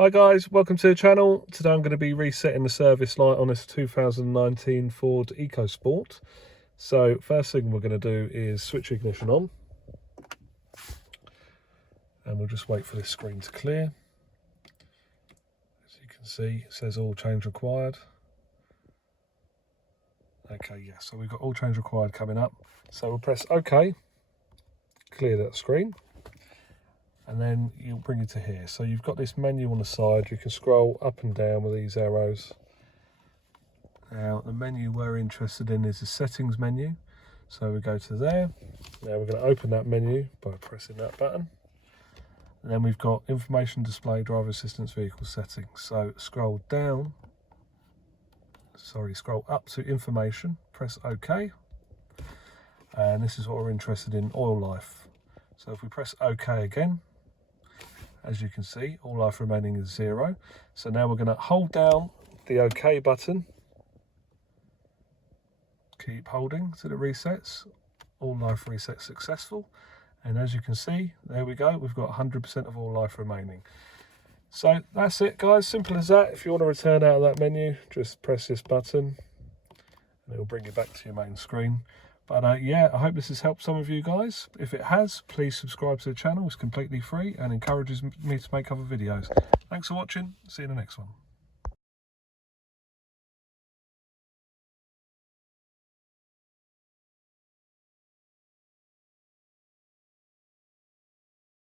Hi guys, welcome to the channel. Today I'm going to be resetting the service light on this 2019 Ford Ecosport. So first thing we're going to do is switch ignition on. And we'll just wait for this screen to clear. As you can see, it says oil change required. Okay, yeah, so we've got oil change required coming up. So we'll press OK, clear that screen. And then you'll bring it to here. So you've got this menu on the side. You can scroll up and down with these arrows. Now the menu we're interested in is the settings menu. So we go to there. Now we're going to open that menu by pressing that button. And then we've got information display, driver assistance, vehicle settings. So scroll up to information, press OK. And this is what we're interested in, oil life. So if we press OK again, as you can see, all life remaining is 0. So now we're going to hold down the OK button. Keep holding till it resets. All life reset successful. And as you can see, there we go. We've got 100% of all life remaining. So that's it, guys. Simple as that. If you want to return out of that menu, just press this button and it'll bring you back to your main screen. But yeah, I hope this has helped some of you guys. If it has, please subscribe to the channel. It's completely free and encourages me to make other videos. Thanks for watching. See you in the next one.